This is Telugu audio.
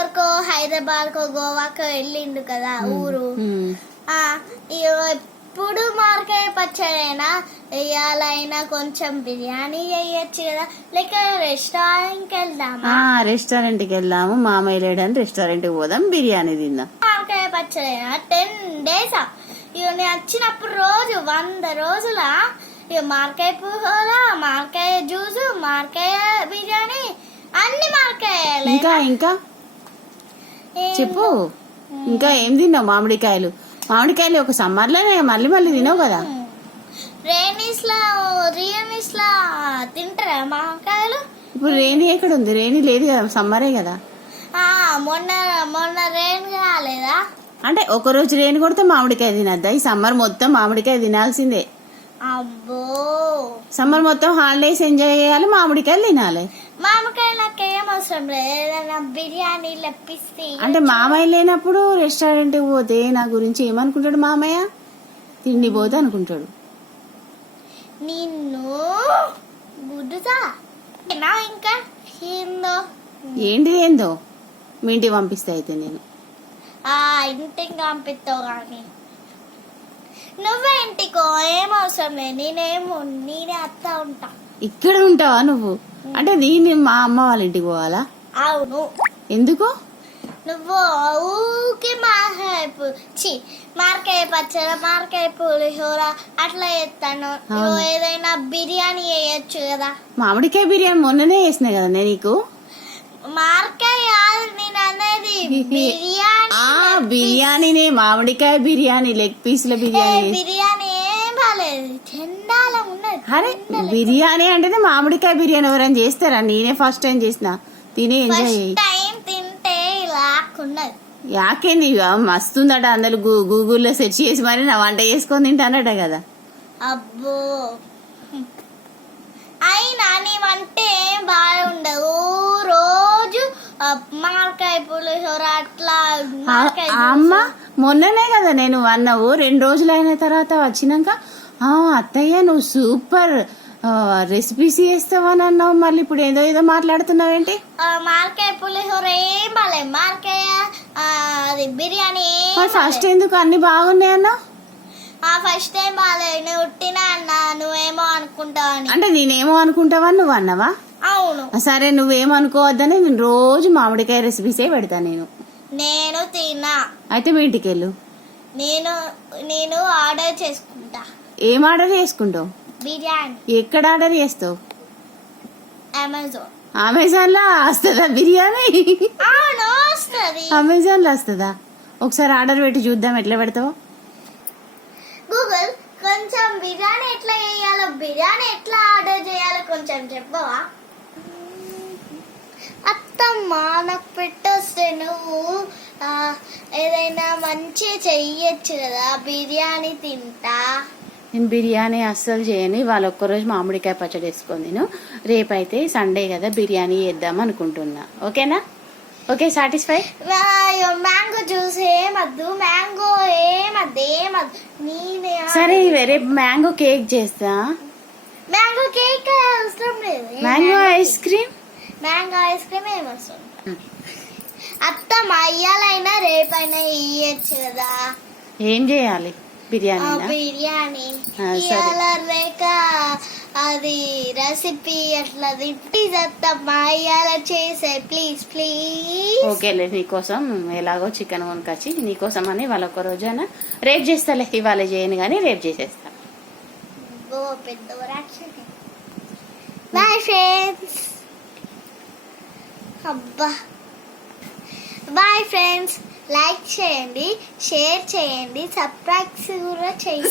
ఎక్కడికో హైదరాబాద్ కో గోవాకో వెళ్ళిండు కదా ఊరు. ఎప్పుడు మార్కాయ పచ్చడైనా వేయాలైనా కొంచెం బిర్యానీ వేయచ్చు కదా, లేక రెస్టారెంట్కి వెళ్దామా? రెస్టారెంట్కి వెళ్దాము, మామయ్య లేడని రెస్టారెంట్కి పోదాం, బిర్యానీ తిందాం. మార్కాయ పచ్చడైనా 10 days. ఇక నేను వచ్చినప్పుడు రోజు 100 రోజుల ఇక మార్కాయ పువ్వుల, మార్కాయ జ్యూస్, మార్కాయ బిర్యానీ, అన్ని మార్కాయ. ఇంకా చెప్పు, ఇంకా ఏం తిన్నావు? మామిడికాయలు ఒక సమ్మర్ లోనే మళ్ళీ తినవు కదా. రైనీస్ లా తింటారా మామిడికాయలు? ఇప్పుడు రేణి ఎక్కడ ఉంది? రేణి లేదు కదా, సమ్మరే కదా. మొన్న రేణి కాలేదా? అంటే ఒక రోజు రేణి కొడితే మామిడికాయ తినద్దా? ఈ సమ్మర్ మొత్తం మామిడికాయ తినాల్సిందే. అబ్బో, సమ్మర్ మొత్తం హాలిడేస్ ఎంజాయ్ చేయాలి, మామిడికాయలు తినాలి. మామిడికాయ నాకు ఏం అవసరం లేదు, ఏదైనా బిర్యానీ లెప్పిస్తే. అంటే మామయ్య లేనప్పుడు రెస్టారెంట్ పోతే నా గురించి ఏమనుకుంటాడు మామయ్య? తిండి పోతే అనుకుంటాడు. నిన్ను గుడ్డుతా ఇంకా ఏందో మీ ఇంటికి పంపిస్తే అయితే నేను ఇంటికి పంపిస్తావు కానీ నువ్వే ఇంటికో ఏం అవసరం లేదు, నేనే అత్తా ఉంటా. ఇక్కడ ఉంటావా నువ్వు? అంటే నేను మా అమ్మ వాళ్ళ ఇంటికి పోవాలా? అవును. ఎందుకు? నువ్వు ఊకే మార్కాయ పచ్చడి, మార్కాయ పులిహోర అట్లా చేస్తాను. ఏదైనా బిర్యానీ వేయచ్చు కదా. మామిడికాయ బిర్యానీ మొన్ననే వేసినా కదా నేను నీకు. మార్కాయ కాదు నేను అనేది, బిర్యానీనే, మామిడికాయ బిర్యానీ, లెగ్ పీస్ల బిర్యానీ. బిర్యానీ ఏం బాలేదు, చండాలం ఉన్నది. అరే బిర్యానీ అంటేనే మామిడికాయ బిర్యానీ ఎవరైనా చేస్తారా? నేనే ఫస్ట్ టైం చేసిన, తినే ఎంజాయ్ తింటే లాక్కున్నది. యాకేంది మస్తుందట, అందరు గూగుల్లో సెర్చ్ చేసి మరి నా వంట చేసుకొని తింటానట కదా. అబ్బో, అయినా నీ వంట ఏం బాగుండదు, రోజు మార్కాయ పులిహోర అట్లా. అమ్మ మొన్ననే కదా నేను అన్నావు, 2 రోజులు అయిన తర్వాత వచ్చినాక అత్తయ్య నువ్వు సూపర్ రెసిపీస్ చేస్తావని అన్నావు, మళ్ళీ ఇప్పుడు ఏదో మాట్లాడుతున్నావేంటి? మార్కాయ పులిహోర ఏం బాలే, మార్కాయ అది బిర్యానీ ఫస్ట్ ఎందుకు అన్ని బాగున్నాయి అన్నావు? ఫస్ట్ టైం బాలే, నువ్వు ఉట్టినా అన్నా, నువ్వేమో అనుకుంటావా అని. అంటే నేనేమో అనుకుంటావని నువ్వు అన్నావా? అవును. సరే నువ్వేమనుకోవద్దని నేను రోజు మామిడికాయ రెసిపీసే పెడతా. నేను తిన్నా. అయితే మీ ఇంటికి వెళ్ళు, నేను ఆర్డర్ చేసుకుంటా. ఏం ఆర్డర్ చేసుకుంటావు? బిర్యానీ. ఎక్కడ ఆర్డర్ చేస్తావు? అమెజాన్ లో వస్తుందా బిర్యానీ? అమెజాన్ లో వస్తుందా? ఒకసారి ఆర్డర్ పెట్టి చూద్దాం ఎట్లా పెడతావు. గూగుల్ కొంచెం బిర్యానీ ఎట్లా చేయాలో, బిర్యానీ ఎట్లా ఆర్డర్ చేయాలో కొంచెం చెప్పవా? అత్తమ్మా నాకు పెట్టొస్తే నువ్వు ఏదైనా మంచిగా చెయ్యొచ్చు కదా, బిర్యానీ తింటా. నేను బిర్యానీ అస్సలు చేయను, ఇవాళ ఒక్కరోజు మామిడికాయ పచ్చడి వేసుకొని నేను, రేపైతే సండే కదా బిర్యానీ చేద్దాం అనుకుంటున్నా. ఓకేనా? Okay, satisfy? మ్యాంగో జ్యూస్ ఏమద్దు, మ్యాంగో ఏమద్దు. నేనే సరే రేపు మ్యాంగో కేక్ చేస్తా. మ్యాంగో కేక్ అవసరం లేదు, మ్యాంగో ఐస్ క్రీమ్ ఏమవసరం. అత్తమ్మ ఇయ్యాలైనా రేపైనా ఇయ్యచ్చు కదా. ఏం చేయాలి? బిర్యానీ లేక అది రెసిపీ అట్లా ప్లీజ్ అత్తమ్మా ఇయ్యాల చేసే ప్లీజ్. ఓకేలే, నీకోసం ఎలాగో చికెన్ కొనుకొచ్చి నీకోసం అని వాళ్ళ ఒక రోజైనా రేపు చేస్తాలే, ఇవాళ చేయను కానీ రేపు చేసేస్తా. Bye friends. అబ్బా బాయ్ ఫ్రెండ్స్. లైక్ చేయండి, షేర్ చేయండి, సబ్స్క్రైబ్ కూడా చేయండి.